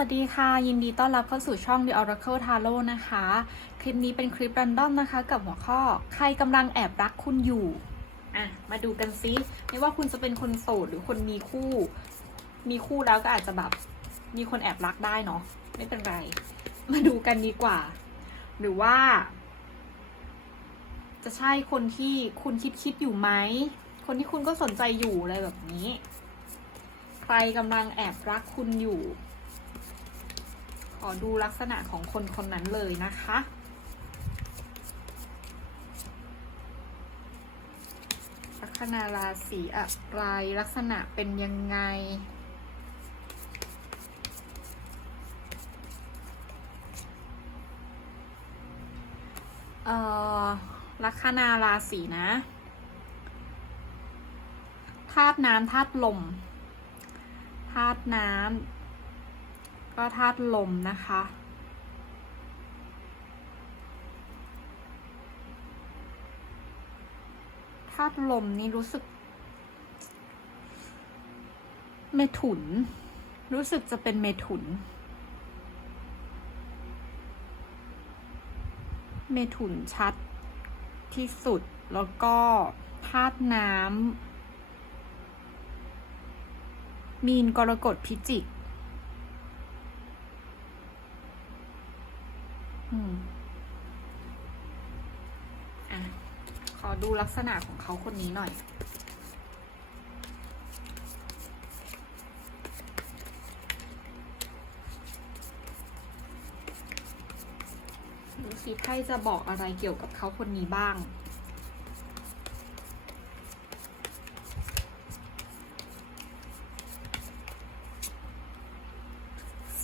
วัสดีค่ะ ยินดีต้อนรับเข้าสู่ช่อง The Oracle Tarot นะคะ คลิปนี้เป็นคลิปรันดอมนะคะ กับหัวข้อ ใครกำลังแอบรักคุณอยู่อะมาดูกันซิไม่ว่าคุณจะเป็นคนโสดหรือคนมีคู่ มีคู่แล้วก็อาจจะแบบมีคนแอบรักได้เนาะไม่เป็นไร มาดูกันดีกว่า หรือว่า จะใช่คนที่คุณคิดคิดอยู่ไหมคนที่คุณก็สนใจอยู่อะไรแบบนี้ ใครกำลังแอบรักคุณอยู่ อดูลักษณะของคนคนนั้นเลยนะคะ ลัคนาราศีอะไรลักษณะเป็นยังไงเอ่อลัคนาราศีนะธาตุน้ำธาตุลมธาตุน้ำ ก็ธาตุลมนะคะ ธาตุลมนี่รู้สึก เมถุน รู้สึกจะเป็นเมถุน เมถุนชัดที่สุดแล้วก็ธาตุน้ำมีนกรกฎพิจิก อะ ขอดูลักษณะของเขาคนนี้หน่อย ดูสิไพ่จะบอกอะไรเกี่ยวกับเขาคนนี้บ้าง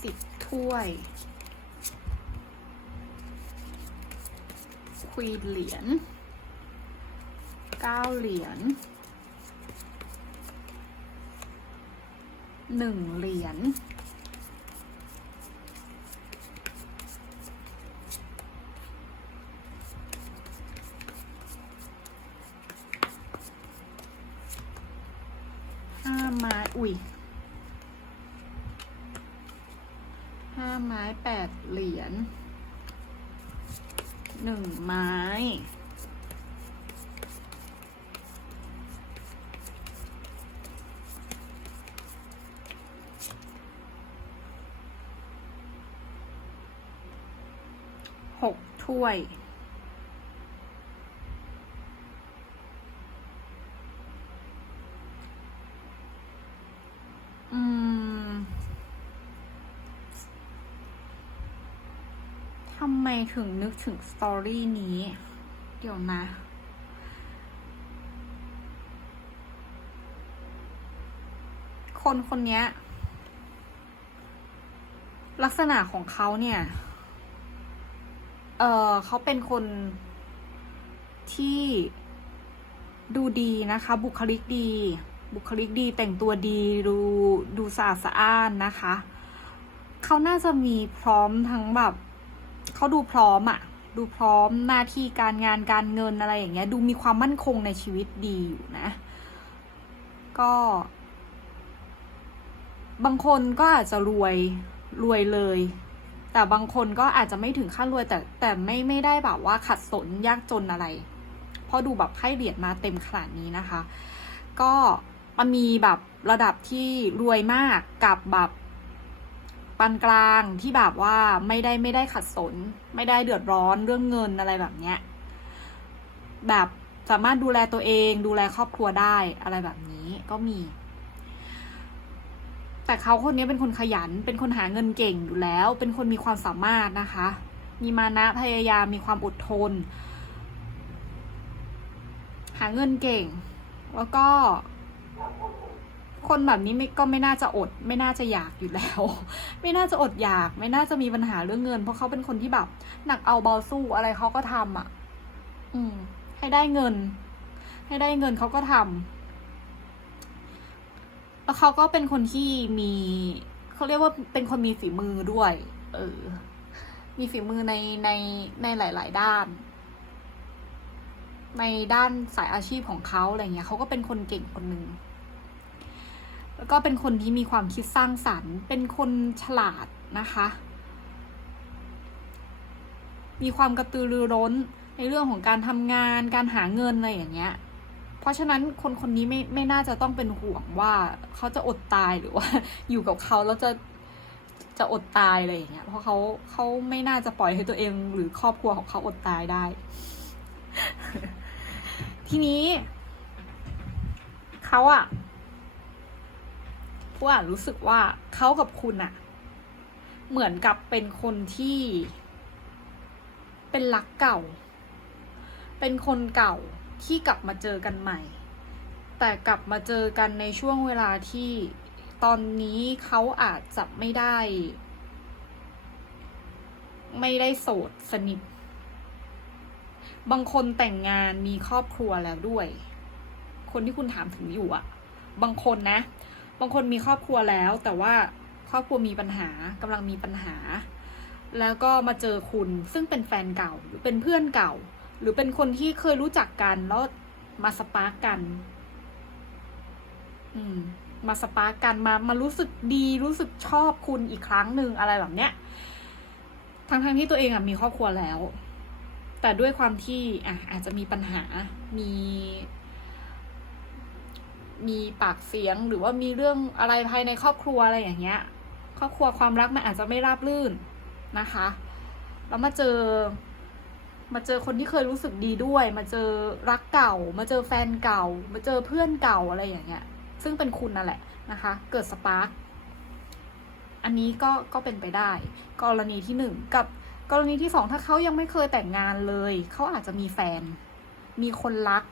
สิบถ้วย ควีนเหรียญเก้าเหรียญหนึ่งเหรียญห้าไม้อุ้ยห้าไม้แปดเหรียญ หนึ่งไม้ หกถ้วย อืม ทำไม ถึงนึกถึงสตอรี่นี้ เดี๋ยวนะ คนคนนี้ลักษณะของเขาเนี่ย เออเขาเป็นคนที่ดูดีนะคะ บุคลิกดี บุคลิกดีแต่งตัวดีดูดูสะอาดสะอ้านนะคะ เขาน่าจะมีพร้อมทั้งแบบ เขาดูพร้อมอะดูพร้อมหน้าที่การงานการเงินอะไรอย่างเงี้ย ดูมีความมั่นคงในชีวิตดีอยู่นะ ก็ บางคนก็อาจจะรวยรวยเลย แต่บางคนก็อาจจะไม่ถึงขั้นรวยแต่แต่ไม่ไม่ได้แบบว่าขัดสนยากจนอะไร เพราะดูแบบไพ่เหรียญมาเต็มขนาดนี้นะคะ ก็มันมีแบบระดับที่รวยมากกับแบบ ปานกลางที่แบบว่าไม่ได้ไม่ได้ขัดสน ไม่ได้เดือดร้อนเรื่องเงินอะไรแบบเนี้ยแบบสามารถดูแลตัวเองดูแลครอบครัวได้อะไรแบบนี้ก็มี แต่เขาคนนี้เป็นคนขยัน เป็นคนหาเงินเก่งอยู่แล้ว เป็นคนมีความสามารถนะคะ มีมานะพยายามมีความอดทน หาเงินเก่ง แล้วก็ คนแบบนี้ไม่ก็ไม่น่าจะอด ไม่น่าจะอยากอยู่แล้ว ไม่น่าจะอดอยาก ไม่น่าจะมีปัญหาเรื่องเงิน เพราะเขาเป็นคนที่แบบหนักเอาเบาสู้อะไรเขาก็ทำอะ อืม ให้ได้เงิน ให้ได้เงินเขาก็ทำแล้วเขาก็เป็นคนที่มีเขาเรียกว่าเป็นคนมีฝีมือด้วย เออ มีฝีมือในในในหลาย ๆ ด้านในด้านสายอาชีพของเขาอะไรเงี้ยเขาก็เป็นคนเก่งคนหนึ่ง แล้วก็เป็นคนที่มีความคิดสร้างสรรค์ เป็นคนฉลาดนะคะ มีความกระตือรือร้นในเรื่องของการทำงาน การหาเงินอะไรอย่างเงี้ย เพราะฉะนั้นคนคนนี้ไม่ไม่น่าจะต้องเป็นห่วงว่าเขาจะอดตายหรือว่า อยู่กับเขาแล้วจะจะอดตายอะไรอย่างเงี้ย เพราะเขาเขาไม่น่าจะปล่อยให้ตัวเอง หรือครอบครัวของเขาอดตายได้ ทีนี้เขาอะ ผู้อ่ารู้สึกว่าเขากับคุณอะเหมือนกับเป็นคนที่ เป็นรักเก่า เป็นคนเก่าที่กลับมาเจอกันใหม่ แต่กลับมาเจอกันในช่วงเวลาที่ตอนนี้เขาอาจจะไม่ได้ ไม่ได้โสดสนิท บางคนแต่งงานมีครอบครัวแล้วด้วย คนที่คุณถามถึงอยู่อะบางคนนะ บางคนมีครอบครัวแล้ว แต่ว่าครอบครัวมีปัญหากำลังมีปัญหา แล้วก็มาเจอคุณซึ่งเป็นแฟนเก่าหรือเป็นเพื่อนเก่า หรือเป็นคนที่เคยรู้จักกันแล้วมาสปาร์กกัน อืม มาสปาร์กกันมามารู้สึกดีรู้สึกชอบคุณอีกครั้งหนึ่งอะไรแบบเนี้ยทั้งทั้งๆที่ตัวเองอะมีครอบครัวแล้ว แต่ด้วยความที่อะอาจจะมีปัญหามี มีปากเสียงหรือว่ามีเรื่องอะไรภายในครอบครัวอะไรอย่างเงี้ย ครอบครัวความรักมันอาจจะไม่ราบรื่นนะคะ แล้วมาเจอ มาเจอคนที่เคยรู้สึกดีด้วย มาเจอรักเก่า มาเจอแฟนเก่า มาเจอเพื่อนเก่าอะไรอย่างเงี้ย ซึ่งเป็นคุณนั่นแหละนะคะ เกิดสปาร์กอันนี้ก็ก็เป็นไปได้ กรณีที่หนึ่งกับกรณีที่สองถ้าเขายังไม่เคยแต่งงานเลย เขาอาจจะมีแฟน มีคนรัก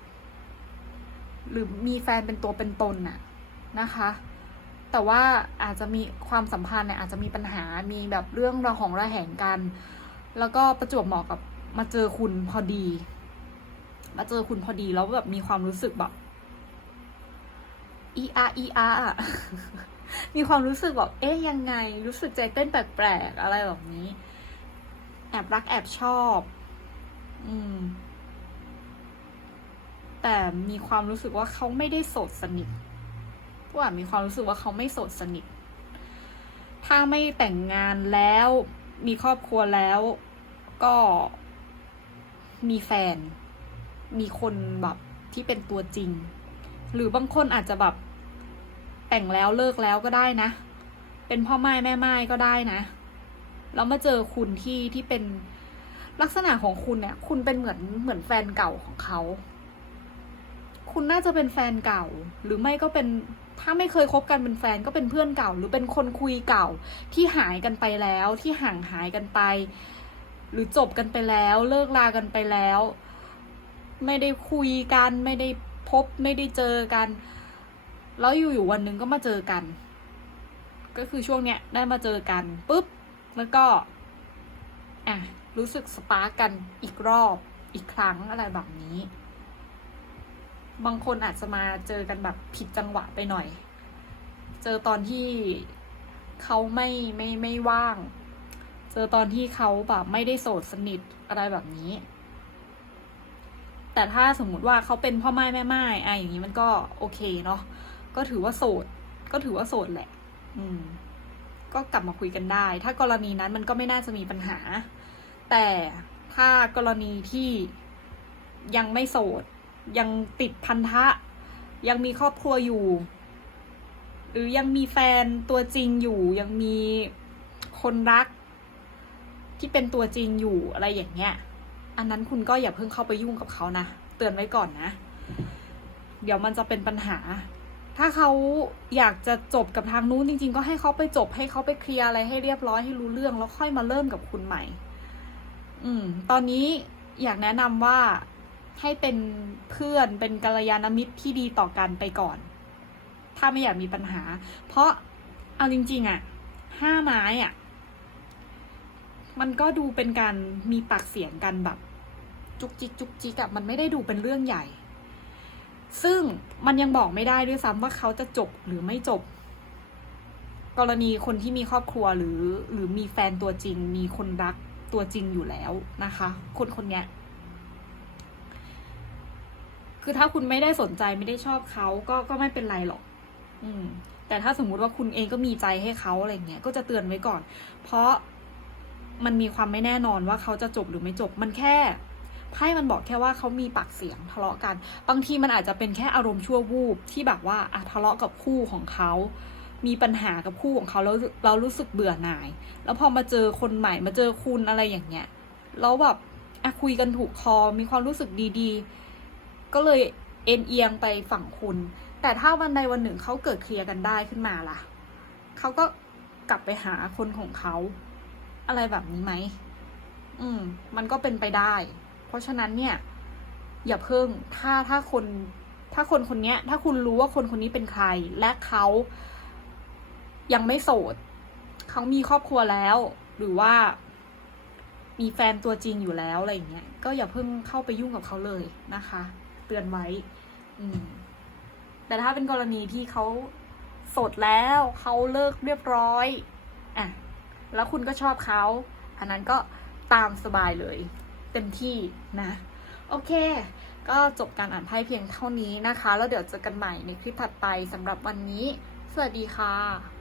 หรือมีแฟนเป็นตัวเป็นตนน่ะนะคะ แต่ว่าอาจจะมีความสัมพันธ์เนี่ยอาจจะมีปัญหามีแบบเรื่องระหองระแหงกัน แล้วก็ประจวบเหมาะกับมาเจอคุณพอดี มาเจอคุณพอดีแล้วแบบมีความรู้สึกแบบอีอาอีอาอะมีความรู้สึกแบบเอ๊ยยังไง รู้สึกใจเต้นแปลกๆอะไรแบบนี้ แอบรักแอบชอบ อืม แต่มีความรู้สึกว่าเขาไม่ได้โสดสนิทผู้อ่านมีความรู้สึกว่าเขาไม่โสดสนิท ถ้าไม่แต่งงานแล้วมีครอบครัวแล้วก็มีแฟน มีคนแบบที่เป็นตัวจริง หรือบางคนอาจจะแบบแต่งแล้วเลิกแล้วก็ได้นะ เป็นพ่อไม้แม่ไม้ก็ได้นะ แล้วมาเจอคุณที่ที่เป็นลักษณะของคุณเนี่ย คุณเป็นเหมือนเหมือนแฟนเก่าของเขา คุณน่าจะเป็นแฟนเก่า หรือไม่ก็เป็นถ้าไม่เคยคบกันเป็นแฟนก็เป็นเพื่อนเก่า หรือเป็นคนคุยเก่าที่หายกันไปแล้วที่ห่างหายกันไป หรือจบกันไปแล้ว เลิกลากันไปแล้ว ไม่ได้คุยกันไม่ได้พบไม่ได้เจอกัน แล้วอยู่ๆวันหนึ่งก็มาเจอกัน ก็คือช่วงเนี้ยได้มาเจอกันปุ๊บแล้วก็อะรู้สึกสปาร์กกันอีกรอบอีกครั้งอะไรแบบนี้ บางคนอาจจะมาเจอกันแบบผิดจังหวะไปหน่อย เจอตอนที่เขาไม่ไม่ไม่ว่าง เจอตอนที่เขาแบบไม่ได้โสดสนิทอะไรแบบนี้ แต่ถ้าสมมุติว่าเขาเป็นพ่อไม้แม่ไม้อะอย่างนี้มันก็โอเคเนาะ ก็ถือว่าโสด ก็ถือว่าโสดแหละ อืม ก็กลับมาคุยกันได้ ถ้ากรณีนั้นมันก็ไม่น่าจะมีปัญหา แต่ถ้ากรณีที่ยังไม่โสด ยังติดพันธะ ยังมีครอบครัวอยู่ หรือยังมีแฟนตัวจริงอยู่ ยังมีคนรัก ที่เป็นตัวจริงอยู่อะไรอย่างเงี้ย อันนั้นคุณก็อย่าเพิ่งเข้าไปยุ่งกับเขานะ เตือนไว้ก่อนนะ เดี๋ยวมันจะเป็นปัญหา ถ้าเขาอยากจะจบกับทางนู้นจริง ๆ ก็ให้เขาไปจบให้เขาไปเคลียร์อะไรให้เรียบร้อยให้รู้เรื่องแล้วค่อยมาเริ่มกับคุณใหม่ อืม ตอนนี้อยากแนะนำว่า ให้เป็นเพื่อนเป็นกัลยาณมิตรที่ดีต่อกันไปก่อน ถ้าไม่อยากมีปัญหา เพราะเอาจริง ๆอะห้าไม้อะ มันก็ดูเป็นการมีปากเสียงกันแบบ จุกจิกจุกจิกอะมันไม่ได้ดูเป็นเรื่องใหญ่ ซึ่งมันยังบอกไม่ได้ด้วยซ้ำว่าเขาจะจบหรือไม่จบ กรณีคนที่มีครอบครัวหรือ หรือมีแฟนตัวจริง มีคนรักตัวจริงอยู่แล้วนะคะ คนคนเนี้ย คือถ้าคุณไม่ได้สนใจไม่ได้ชอบเขาก็ก็ไม่เป็นไรหรอก อืม แต่ถ้าสมมุติว่าคุณเองก็มีใจให้เขาอะไรเงี้ยก็จะเตือนไว้ก่อน เพราะมันมีความไม่แน่นอนว่าเขาจะจบหรือไม่จบมันแค่ไพ่มันบอกแค่ว่าเขามีปากเสียงทะเลาะกัน บางทีมันอาจจะเป็นแค่อารมณ์ชั่ววูบที่แบบว่าอะทะเลาะกับคู่ของเขา มีปัญหากับคู่ของเขาแล้วเรารู้สึกเบื่อหน่าย แล้วพอมาเจอคนใหม่มาเจอคุณอะไรอย่างเงี้ย แล้วแบบอะคุยกันถูกคอมีความรู้สึกดีๆ ก็เลยเอ็นเอียงไปฝั่งคุณ แต่ถ้าวันใดวันหนึ่งเขาเกิดเคลียร์กันได้ขึ้นมาล่ะเขาก็กลับไปหาคนของเขา อะไรแบบนี้ไหมอืม มันก็เป็นไปได้ เพราะฉะนั้นเนี่ย อย่าเพิ่งถ้าถ้าคน ถ้าคนคนเนี้ยถ้าคุณรู้ว่าคนคนนี้เป็นใคร และเขายังไม่โสดเขามีครอบครัวแล้ว หรือว่า มีแฟนตัวจริงอยู่แล้วอะไรอย่างเงี้ยก็อย่าเพิ่งเข้าไปยุ่งกับเขาเลยนะคะ เตือนไว้ อืม แต่ถ้าเป็นกรณีที่เขาโสดแล้วเขาเลิกเรียบร้อยอะแล้วคุณก็ชอบเขา อันนั้นก็ตามสบายเลย เต็มที่นะ โอเค ก็จบการอ่านไพ่เพียงเท่านี้นะคะ แล้วเดี๋ยวเจอกันใหม่ในคลิปถัดไปสำหรับวันนี้ สวัสดีค่ะ